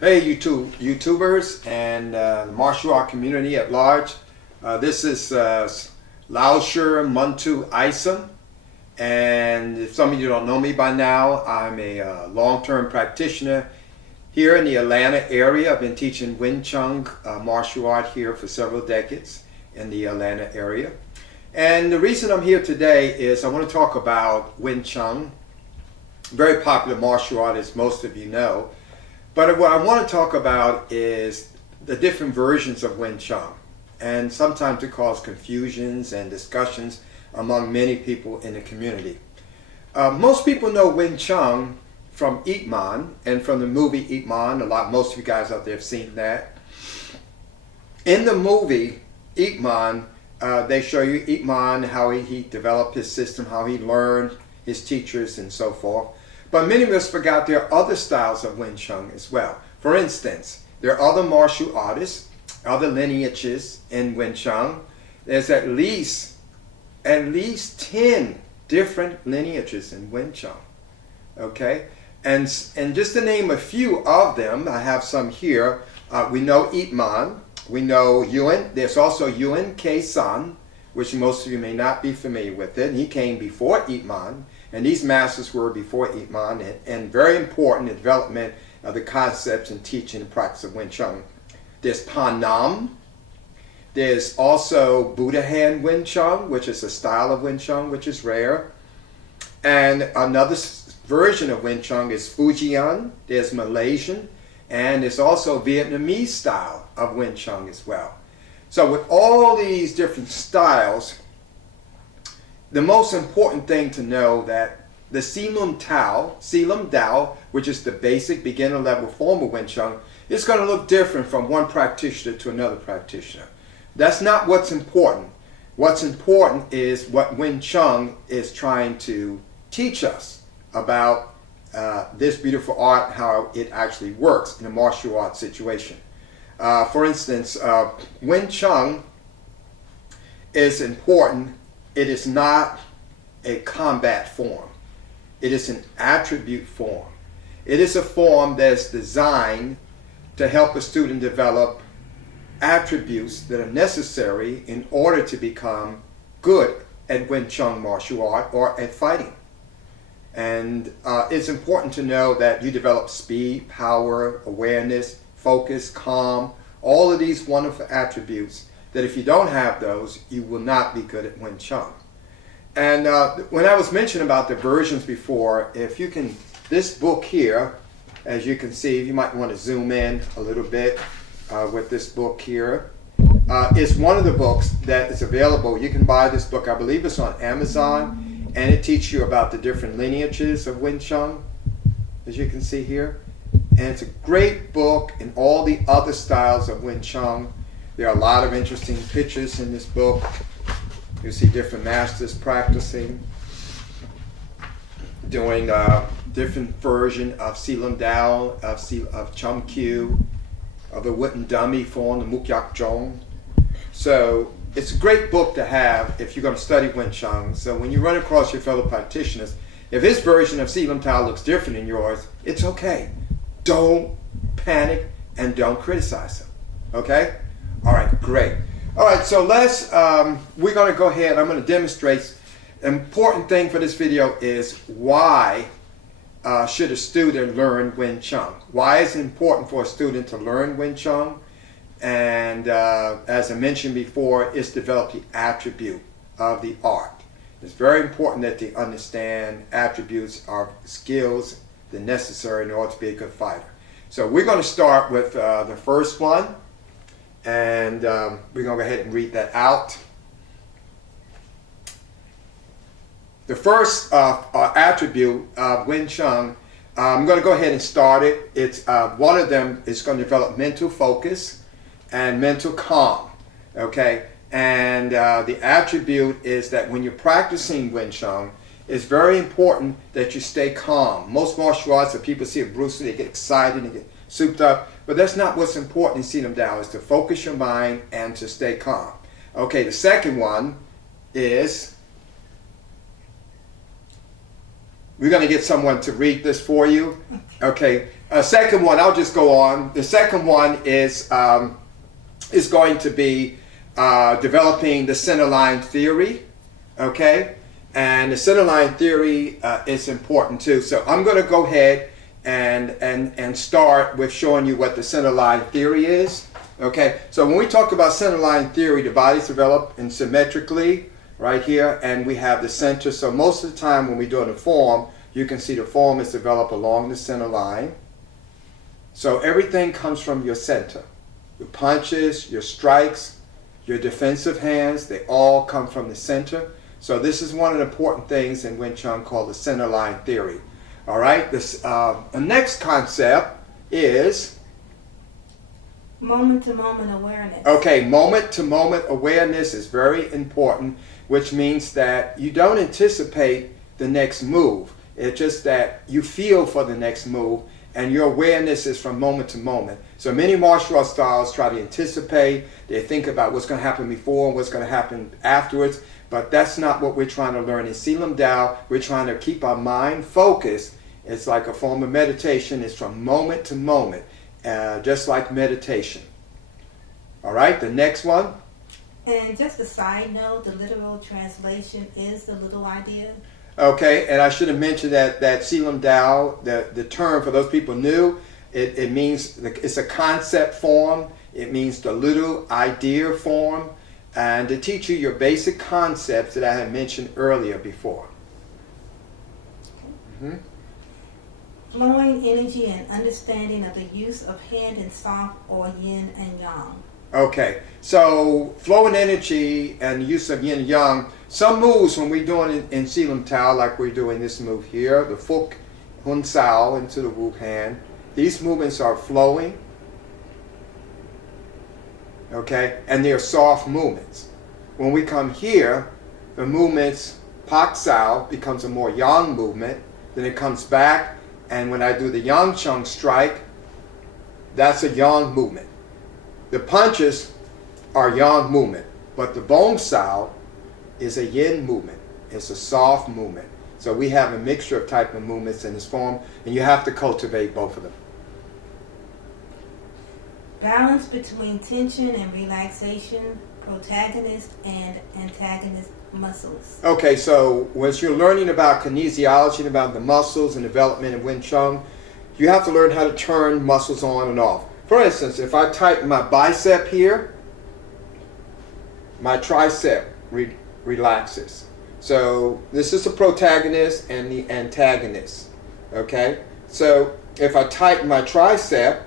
Hey YouTubers and the martial art community at large. This is Laoshi Muntu Isom, and if some of you don't know me by now, I'm a long-term practitioner here in the Atlanta area. I've been teaching Wing Chun martial art here for several decades in the Atlanta area. And the reason I'm here today is I want to talk about Wing Chun, very popular martial art as most of you know. But what I want to talk about is the different versions of Wing Chun, and sometimes it causes confusions and discussions among many people in the community. Most people know Wing Chun from Ip Man and from the movie Ip Man. Most of you guys out there have seen that. In the movie Ip Man, they show you Ip Man, how he developed his system, how he learned, his teachers, and so forth. But many of us forgot there are other styles of Wing Chun as well. For instance, there are other martial artists, other lineages in Wing Chun. There's at least 10 different lineages in Wing Chun. Okay? And just to name a few of them, I have some here. We know Ip Man, we know Yuen. There's also Yuen K San, which most of you may not be familiar with it. He came before Ip Man. And these masters were before Ip Man, and very important in development of the concepts and teaching and practice of Wing Chun. There's Pan Nam. There's also Buddha Hand Wing Chun, which is a style of Wing Chun which is rare. And another version of Wing Chun is Fujian. There's Malaysian, and there's also Vietnamese style of Wing Chun as well. So with all these different styles, the most important thing to know that the Sil Lim Tao, which is the basic beginner level form of Wing Chun, is going to look different from one practitioner to another practitioner. That's not what's important. What's important is what Wing Chun is trying to teach us about this beautiful art, how it actually works in a martial arts situation. For instance, Wing Chun is important. It is not a combat form. It is an attribute form. It is a form that's designed to help a student develop attributes that are necessary in order to become good at Wing Chun martial art or at fighting. And it's important to know that you develop speed, power, awareness, focus, calm, all of these wonderful attributes that if you don't have those, you will not be good at Wing Chun. And when I was mentioning about the versions before, if you can, this book here, as you can see, you might want to zoom in a little bit with this book here, is one of the books that is available. You can buy this book, I believe it's on Amazon, and it teaches you about the different lineages of Wing Chun, as you can see here. And it's a great book in all the other styles of Wing Chun. There are a lot of interesting pictures in this book. You see different masters practicing, doing a different version of Sil Lim Tao, of Chum Kiu, of the wooden dummy form, the Mukyak Zhong. So it's a great book to have if you're going to study Wing Chun. So when you run across your fellow practitioners, if his version of Sil Lim Tao looks different than yours, it's okay. Don't panic and don't criticize them. Okay? All right, great. All right, so we're going to go ahead. I'm going to demonstrate. The important thing for this video is why should a student learn Wing Chun? Why is it important for a student to learn Wing Chun? And as I mentioned before, it's develop the attribute of the art. It's very important that they understand attributes are skills that are necessary in order to be a good fighter. So we're going to start with the first one. And we're going to go ahead and read that out. The first attribute of Wing Chun, I'm going to go ahead and start it. It's one of them is going to develop mental focus and mental calm. Okay, and the attribute is that when you're practicing Wing Chun, it's very important that you stay calm. Most martial arts, if people see a Bruce Lee, they get excited and get souped up. But that's not what's important in Sil Lim Tao, is to focus your mind and to stay calm. Okay, the second one is, we're going to get someone to read this for you. Okay, Second one, I'll just go on. The second one is going to be developing the center line theory, okay? And the center line theory is important too. So I'm going to go ahead and start with showing you what the center line theory is, okay? So when we talk about center line theory, the body's developed in symmetrically right here, and we have the center. So most of the time when we're doing a form, you can see the form is developed along the center line. So everything comes from your center. Your punches, your strikes, your defensive hands, they all come from the center. So this is one of the important things in Wing Chun called the center line theory. All right, the next concept is moment-to-moment awareness. Okay, moment-to-moment awareness is very important, which means that you don't anticipate the next move. It's just that you feel for the next move, and your awareness is from moment to moment. So many martial arts styles try to anticipate. They think about what's going to happen before and what's going to happen afterwards, but that's not what we're trying to learn. In Sil Lim Tao, we're trying to keep our mind focused. It's like a form of meditation. It's from moment to moment, just like meditation. All right, the next one. And just a side note, the literal translation is the little idea. Okay, and I should have mentioned that Sil Lim Tao, the term for those people new, it means, it's a concept form. It means the little idea form, and to teach you your basic concepts that I had mentioned earlier before. Okay. Flowing energy and understanding of the use of hand and soft or yin and yang. Okay, so flowing energy and use of yin and yang. Some moves when we're doing it in Sil Lim Tao, like we're doing this move here, the Fuk Hun Sao into the Wu hand. These movements are flowing, okay, and they're soft movements. When we come here, the movements Pak Sao becomes a more yang movement. Then it comes back, and when I do the Yang Chung strike, that's a yang movement. The punches are yang movement, but the Bong Sao is a yin movement. It's a soft movement. So we have a mixture of type of movements in this form, and you have to cultivate both of them. Balance between tension and relaxation, protagonist and antagonist muscles. Okay, so as you're learning about kinesiology and about the muscles and development in Wing Chun, you have to learn how to turn muscles on and off. For instance, if I tighten my bicep here, my tricep relaxes. So this is the protagonist and the antagonist. Okay? So if I tighten my tricep,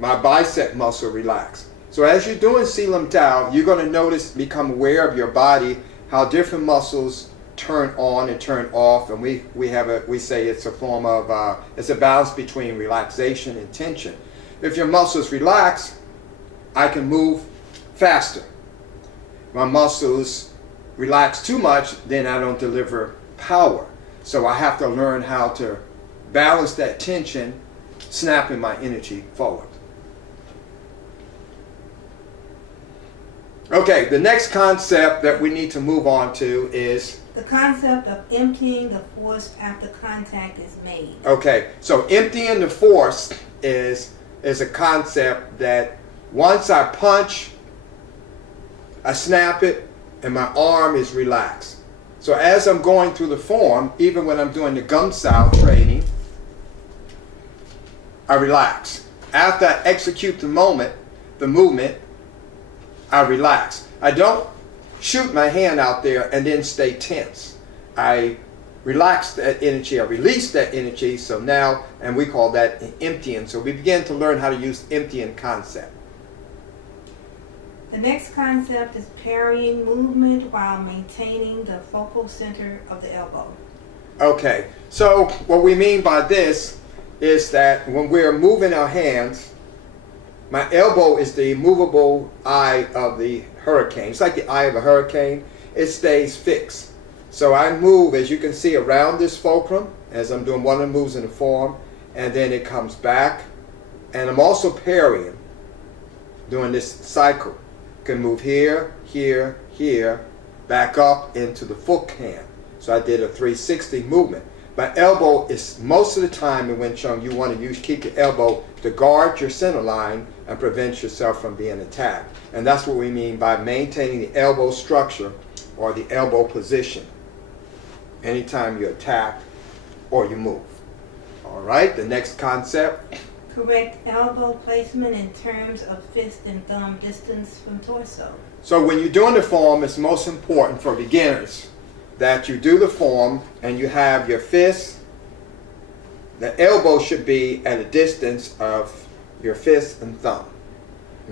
my bicep muscle relax. So as you're doing Sil Lim Tao, you're going to notice, become aware of your body, how different muscles turn on and turn off, and we say it's a form of it's a balance between relaxation and tension. If your muscles relax, I can move faster. My muscles relax too much, then I don't deliver power. So I have to learn how to balance that tension, snapping my energy forward. Okay, the next concept that we need to move on to is the concept of emptying the force after contact is made. Okay, so emptying the force is a concept that once I punch, I snap it, and my arm is relaxed. So as I'm going through the form, even when I'm doing the Gum Sao training, I relax. After I execute the movement, I relax. I don't shoot my hand out there and then stay tense. I relax that energy, I release that energy, so now, and we call that emptying. So we begin to learn how to use emptying concept. The next concept is parrying movement while maintaining the focal center of the elbow. Okay, so what we mean by this is that when we're moving our hands, my elbow is the movable eye of the hurricane. It's like the eye of a hurricane. It stays fixed. So I move, as you can see, around this fulcrum as I'm doing one of the moves in the form, and then it comes back. And I'm also parrying, doing this cycle. Can move here, here, here, back up into the Fook hand. So I did a 360 movement. But elbow is most of the time in Wing Chun, you want to keep your elbow to guard your center line and prevent yourself from being attacked. And that's what we mean by maintaining the elbow structure or the elbow position anytime you attack or you move. All right, the next concept. Correct elbow placement in terms of fist and thumb distance from torso. So when you're doing the form, it's most important for beginners that you do the form and you have your fist. The elbow should be at a distance of your fist and thumb.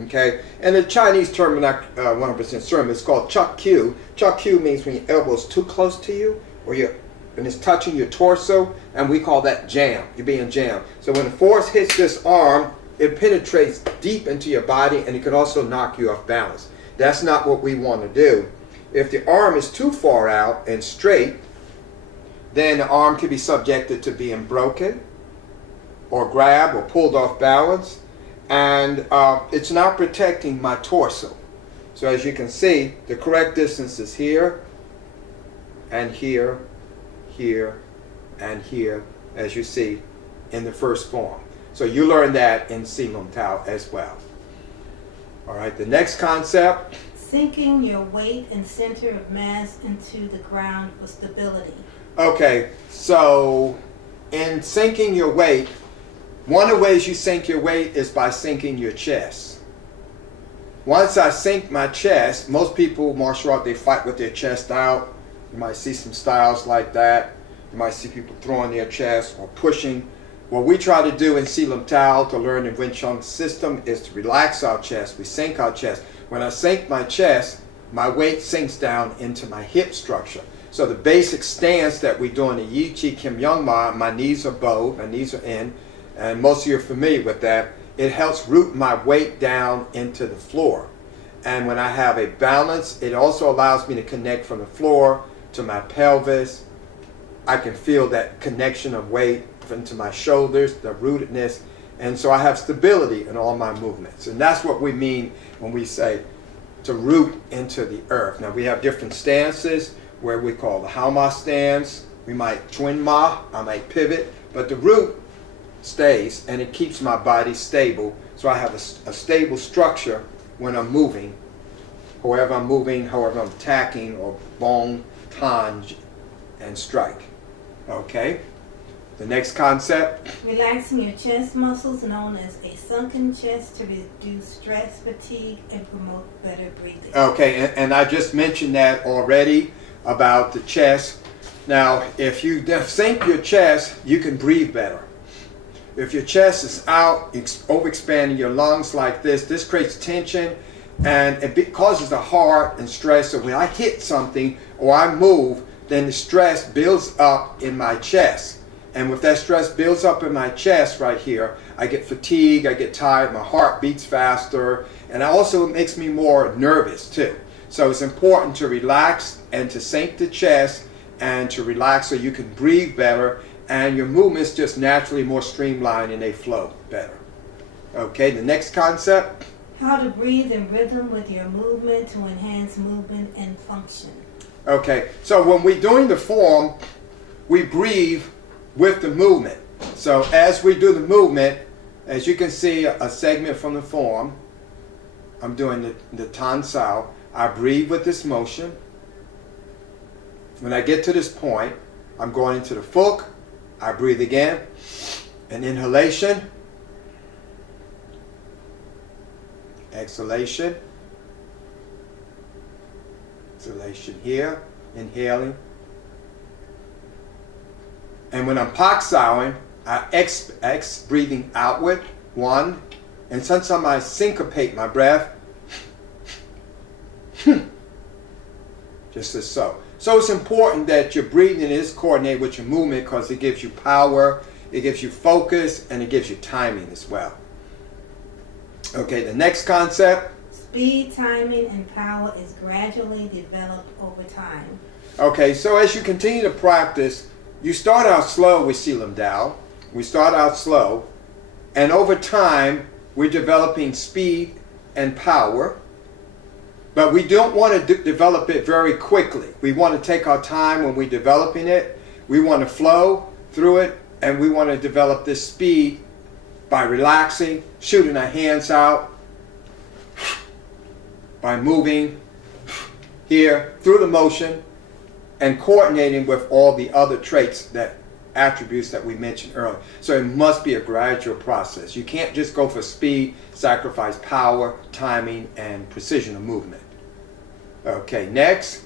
Okay, and the Chinese term, not 100% certain, it's called Chum Kiu. Chum Kiu means when your elbow is too close to you, or when it's touching your torso, and we call that jam. You're being jammed. So when the force hits this arm, it penetrates deep into your body, and it could also knock you off balance. That's not what we want to do. If the arm is too far out and straight, then the arm can be subjected to being broken, or grabbed, or pulled off balance. And it's not protecting my torso. So as you can see, the correct distance is here, and here, here, and here, as you see in the first form. So you learn that in Sil Lim Tao as well. All right, the next concept. Sinking your weight and center of mass into the ground for stability. Okay, so in sinking your weight, one of the ways you sink your weight is by sinking your chest. Once I sink my chest, most people martial art, they fight with their chest out. You might see some styles like that. You might see people throwing their chest or pushing. What we try to do in Sil Lim Tao to learn the Wing Chun system is to relax our chest. We sink our chest. When I sink my chest, my weight sinks down into my hip structure. So the basic stance that we do in the Yi Chi Kim Young Ma, my knees are bowed, my knees are in, and most of you are familiar with that. It helps root my weight down into the floor. And when I have a balance, it also allows me to connect from the floor to my pelvis. I can feel that connection of weight into my shoulders, the rootedness, and so I have stability in all my movements. And that's what we mean when we say to root into the earth. Now we have different stances where we call the Hao Ma stance. We might twin Ma, I might pivot, but the root stays and it keeps my body stable. So I have a stable structure when I'm moving, however I'm moving, however I'm attacking or bong, tanj, and strike. Okay? The next concept. Relaxing your chest muscles known as a sunken chest to reduce stress, fatigue, and promote better breathing. Okay, and I just mentioned that already about the chest. Now, if you sink your chest, you can breathe better. If your chest is out, overexpanding your lungs like this creates tension and it causes the heart and stress. So when I hit something or I move, then the stress builds up in my chest. And if that stress builds up in my chest right here, I get fatigued, I get tired, my heart beats faster, and also it makes me more nervous too. So it's important to relax and to sink the chest and to relax so you can breathe better and your movements just naturally more streamlined and they flow better. Okay, the next concept. How to breathe in rhythm with your movement to enhance movement and function. Okay, so when we're doing the form, we breathe with the movement. So as we do the movement, as you can see a segment from the form, I'm doing the Tan Sao. I breathe with this motion. When I get to this point, I'm going into the Fuk. I breathe again. An inhalation. Exhalation. Exhalation here. Inhaling. And when I'm Pak Saoing, I X breathing outward. One. And sometimes I syncopate my breath. Just as so. So it's important that your breathing is coordinated with your movement because it gives you power, it gives you focus, and it gives you timing as well. Okay, the next concept. Speed, timing, and power is gradually developed over time. Okay, so as you continue to practice, you start out slow with Sil Lim Tao. We start out slow, and over time, we're developing speed and power. But we don't want to develop it very quickly. We want to take our time when we're developing it. We want to flow, through it, and we want to develop this speed by relaxing, shooting our hands out, by moving here through the motion, and coordinating with all the other traits, that attributes that we mentioned earlier. So it must be a gradual process. You can't just go for speed, sacrifice power, timing, and precision of movement. Okay, next.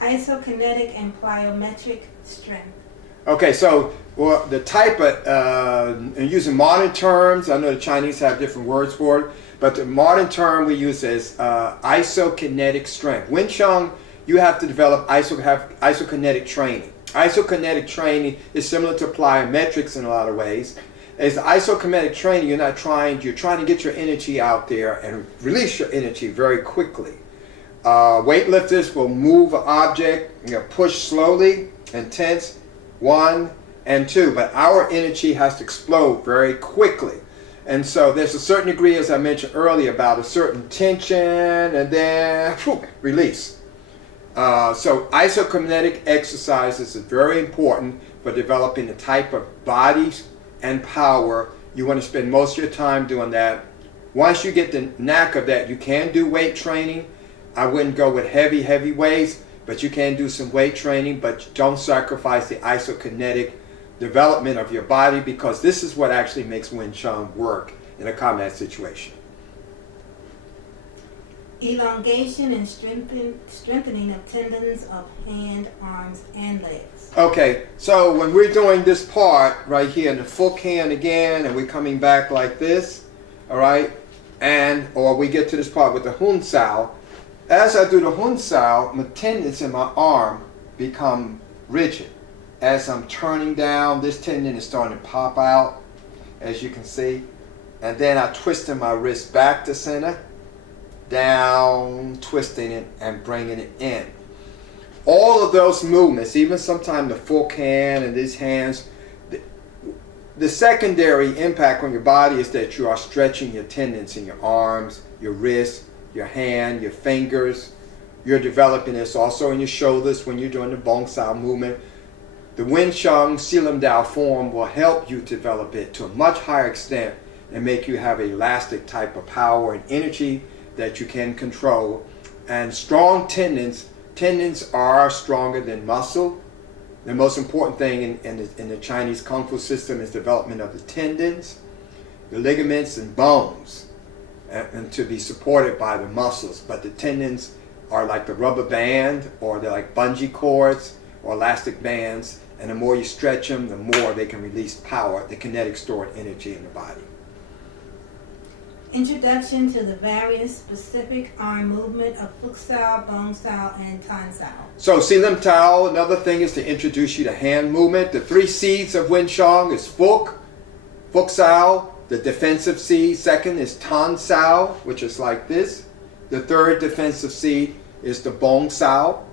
Isokinetic and plyometric strength. Okay, so well, the type of, using modern terms, I know the Chinese have different words for it, but the modern term we use is isokinetic strength. Wing Chun, you have to develop isokinetic training. Isokinetic training is similar to plyometrics in a lot of ways. As isokinetic training, you're trying to get your energy out there and release your energy very quickly. Weightlifters will move an object, push slowly, intense, 1 and 2, but our energy has to explode very quickly. And so there's a certain degree, as I mentioned earlier, about a certain tension and then release. So isokinetic exercises is very important for developing the type of bodies and power. You want to spend most of your time doing that. Once you get the knack of that, you can do weight training. I wouldn't go with heavy weights, but you can do some weight training, but don't sacrifice the isokinetic development of your body, because this is what actually makes Wing Chun work in a combat situation. Elongation and strengthening of tendons of hand, arms, and legs. Okay, so when we're doing this part right here in the full hand again, and we're coming back like this, all right, or we get to this part with the Chun Sil. As I do the Chun Sil, my tendons in my arm become rigid. As I'm turning down, this tendon is starting to pop out, as you can see. And then I twisting my wrist back to center, down, twisting it and bringing it in. All of those movements, even sometimes the full hand and these hands, the secondary impact on your body is that you are stretching your tendons in your arms, your wrists, your hand, your fingers. You're developing this also in your shoulders when you're doing the Bong Sao movement. The Wing Chun Sil Lim Tao form will help you develop it to a much higher extent and make you have an elastic type of power and energy that you can control. And strong tendons are stronger than muscle. The most important thing in the Chinese Kung Fu system is development of the tendons, the ligaments, and bones, and to be supported by the muscles. But the tendons are like the rubber band, or they're like bungee cords or elastic bands, and the more you stretch them, the more they can release power, the kinetic stored energy in the body. Introduction to the various specific arm movement of Fuk Sao, Bong Sao, and Tan Sao. So Sil Lim Tao, another thing is to introduce you to hand movement. The 3 C's of Wing Chun is Fuk Sao, the defensive C. Second is Tan Sao, which is like this. The third defensive C is the Bong Sao.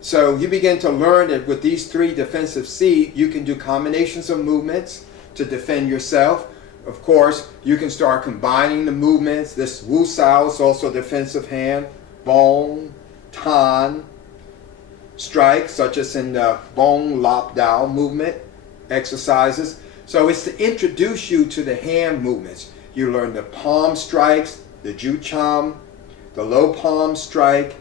So you begin to learn that with these 3 defensive C, you can do combinations of movements to defend yourself. Of course, you can start combining the movements. This Wu Sao is also a defensive hand. Bong, Tan, strike, such as in the Bong Lop Dao movement exercises. So it's to introduce you to the hand movements. You learn the palm strikes, the Ju Chum, the low palm strike.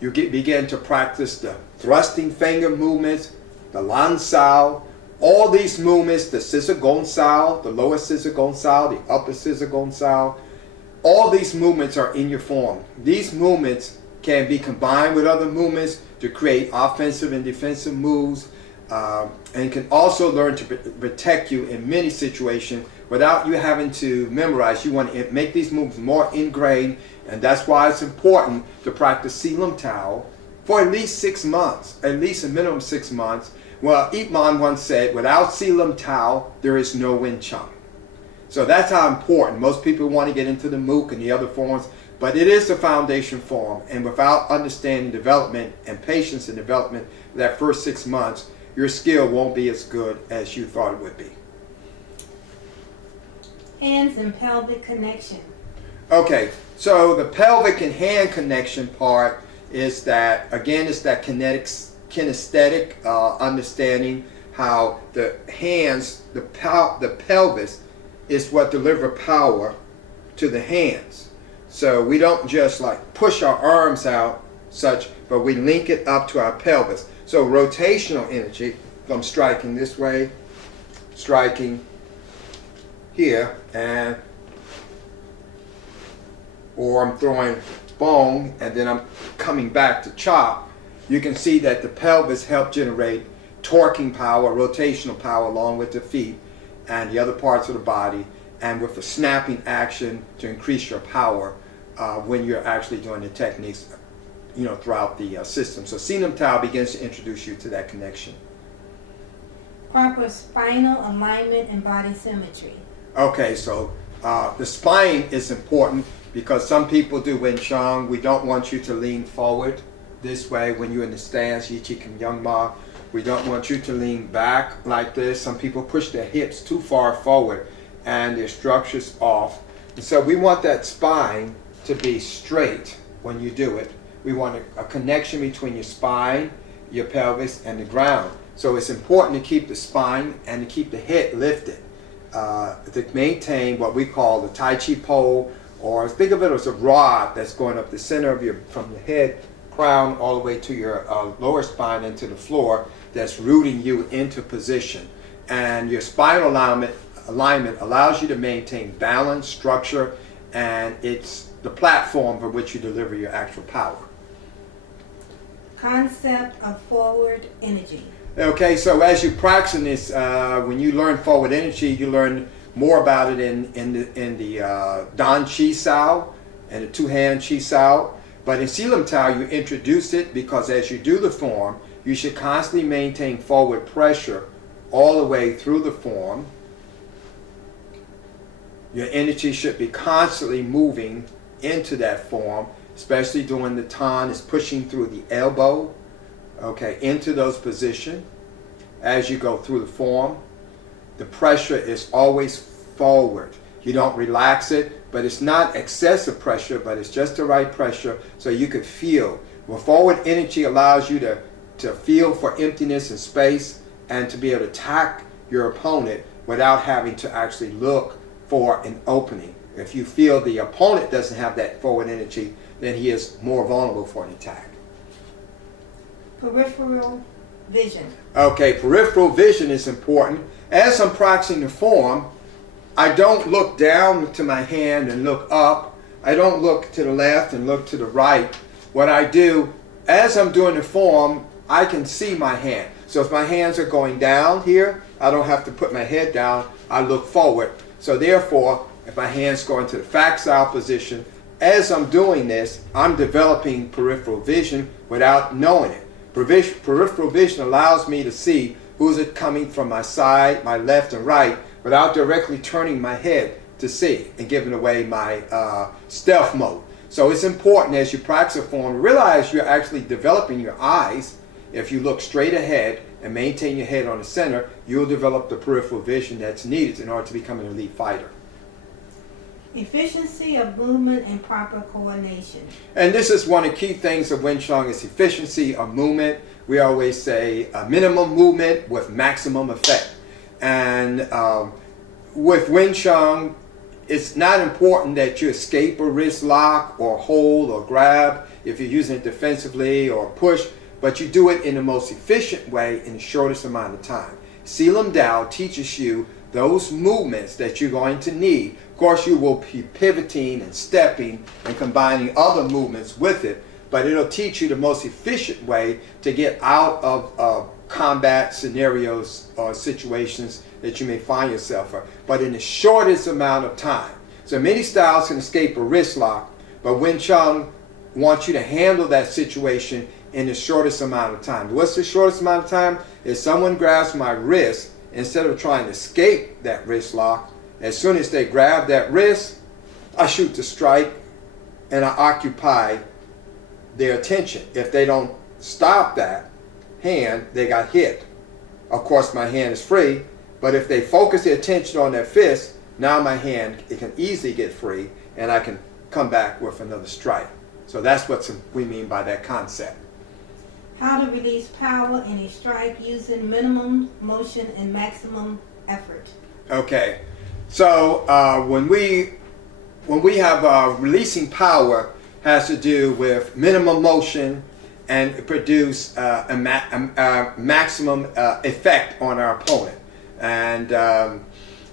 You begin to practice the thrusting finger movements, the Lan Sao. All these movements, the scissor gong sao, the lower scissor gong sao, the upper scissor gong sao, all these movements are in your form. These movements can be combined with other movements to create offensive and defensive moves, and can also learn to protect you in many situations without you having to memorize. You want to make these moves more ingrained, and that's why it's important to practice Sil Lim Tao for at least 6 months, at least a minimum 6 months. Well, Ip Man once said, without Sil Lim Tao, there is no Wing Chun. So that's how important. Most people want to get into the MOOC and the other forms, but it is the foundation form. And without understanding development and patience in development, that first 6 months, your skill won't be as good as you thought it would be. Hands and pelvic connection. Okay, so the pelvic and hand connection part is that, again, it's that kinesthetic understanding how the hands, the pelvis is what deliver power to the hands. So we don't just like push our arms out such, but we link it up to our pelvis. So rotational energy, if I'm striking this way, striking here, and or I'm throwing bong and then I'm coming back to chop, you can see that the pelvis helps generate torquing power, rotational power along with the feet and the other parts of the body, and with a snapping action to increase your power when you're actually doing the techniques, throughout the system. So Sil Lim Tao begins to introduce you to that connection. Proper spinal alignment and body symmetry. Okay, so the spine is important because some people do Wing Chun. We don't want you to lean forward this way when you're in the stance, Yi Chi Kum Young Ma. We don't want you to lean back like this. Some people push their hips too far forward and their structure's off. And so we want that spine to be straight when you do it. We want a connection between your spine, your pelvis, and the ground. So it's important to keep the spine and to keep the head lifted, to maintain what we call the Tai Chi pole, or think of it as a rod that's going up the center of from the head, crown, all the way to your lower spine into the floor, that's rooting you into position. And your spinal alignment allows you to maintain balance, structure, and it's the platform for which you deliver your actual power. Concept of forward energy. Okay, so as you practice this, when you learn forward energy, you learn more about it in the Dan Chi Sao and the two-hand Chi Sao. But in Sil Lim Tao, you introduce it because as you do the form, you should constantly maintain forward pressure all the way through the form. Your energy should be constantly moving into that form, especially during the tan is pushing through the elbow, okay, into those positions. As you go through the form, the pressure is always forward. You don't relax it, but it's not excessive pressure, but it's just the right pressure so you could feel. Well, forward energy allows you to feel for emptiness and space and to be able to attack your opponent without having to actually look for an opening. If you feel the opponent doesn't have that forward energy, then he is more vulnerable for an attack. Peripheral vision. Okay, peripheral vision is important. As I'm practicing the form, I don't look down to my hand and look up. I don't look to the left and look to the right. What I do, as I'm doing the form, I can see my hand. So if my hands are going down here, I don't have to put my head down. I look forward. So therefore, if my hands go into the facile position, as I'm doing this, I'm developing peripheral vision without knowing it. Peripheral vision allows me to see who's it coming from my side, my left and right, without directly turning my head to see and giving away my stealth mode. So it's important as you practice a form, realize you're actually developing your eyes. If you look straight ahead and maintain your head on the center, you'll develop the peripheral vision that's needed in order to become an elite fighter. Efficiency of movement and proper coordination. And this is one of the key things of Wing Chun is efficiency of movement. We always say a minimum movement with maximum effect. And with Wing Chun, it's not important that you escape a wrist lock or hold or grab if you're using it defensively or push, but you do it in the most efficient way in the shortest amount of time. Sil Lim Tao teaches you those movements that you're going to need. Of course, you will be pivoting and stepping and combining other movements with it, but it'll teach you the most efficient way to get out of combat scenarios or situations that you may find yourself in, but in the shortest amount of time. So many styles can escape a wrist lock, but Wing Chun wants you to handle that situation in the shortest amount of time. What's the shortest amount of time? If someone grabs my wrist, instead of trying to escape that wrist lock, as soon as they grab that wrist, I shoot the strike and I occupy their attention. If they don't stop that hand, they got hit. Of course, my hand is free, but if they focus their attention on their fist, now my hand, it can easily get free and I can come back with another strike. So that's what we mean by that concept. How to release power in a strike using minimum motion and maximum effort. Okay, so when we have releasing power has to do with minimum motion and produce a maximum effect on our opponent. And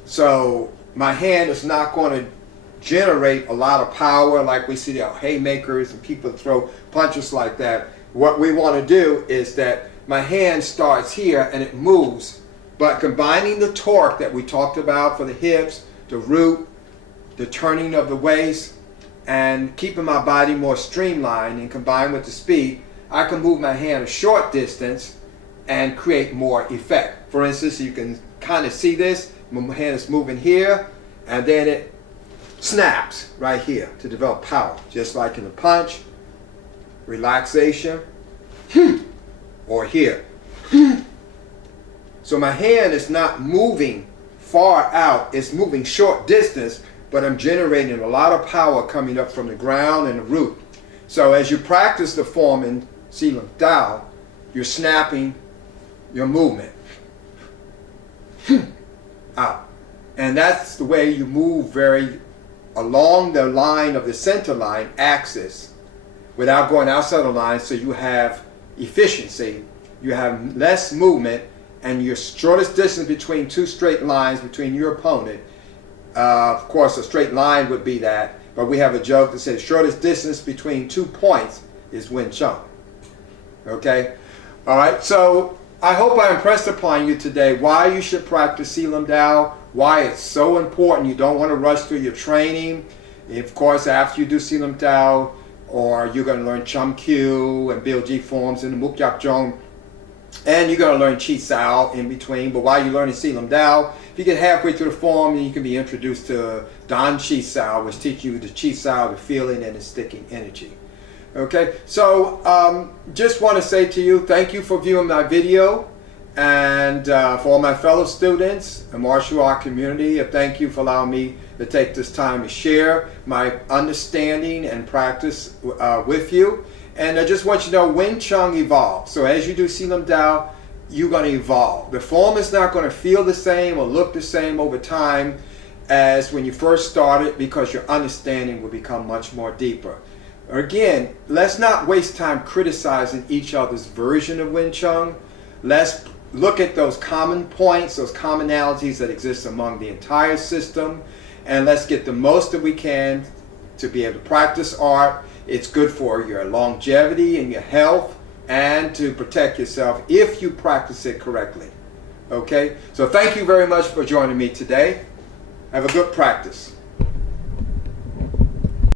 so my hand is not going to generate a lot of power like we see the haymakers and people throw punches like that. What we want to do is that my hand starts here and it moves, but combining the torque that we talked about for the hips, the root, the turning of the waist, and keeping my body more streamlined and combined with the speed, I can move my hand a short distance and create more effect. For instance, you can kind of see this. My hand is moving here, and then it snaps right here to develop power, just like in the punch, relaxation, or here. So my hand is not moving far out, it's moving short distance, but I'm generating a lot of power coming up from the ground and the root. So as you practice the form in Sil Lim Tao, you're snapping your movement out. And that's the way you move very along the line of the center line axis without going outside the line, so you have efficiency, you have less movement, and your shortest distance between two straight lines between your opponent. Of course, a straight line would be that, but we have a joke that says shortest distance between 2 points is Wing Chun. Okay? All right, so I hope I impressed upon you today why you should practice Sil Lim Tao, why it's so important. You don't want to rush through your training. Of course, after you do Sil Lim Tao, or you're going to learn Chum Kiu and build G forms in the Muk Yak Jong, and you're going to learn Chi Sao in between. But while you're learning Sil Lim Tao, if you get halfway through the form, you can be introduced to Dan Chi Sao, which teaches you the Chi Sao, the feeling and the sticking energy. Okay, so just want to say to you, thank you for viewing my video, and for all my fellow students and martial art community, thank you for allowing me to take this time to share my understanding and practice with you. And I just want you to know, Wing Chun evolves. So as you do Sil Lim Tao, you're going to evolve. The form is not going to feel the same or look the same over time as when you first started, because your understanding will become much more deeper. Again, let's not waste time criticizing each other's version of Wing Chun. Let's look at those common points, those commonalities that exist among the entire system, and let's get the most that we can to be able to practice art. It's good for your longevity and your health, and to protect yourself if you practice it correctly. Okay? So thank you very much for joining me today. Have a good practice.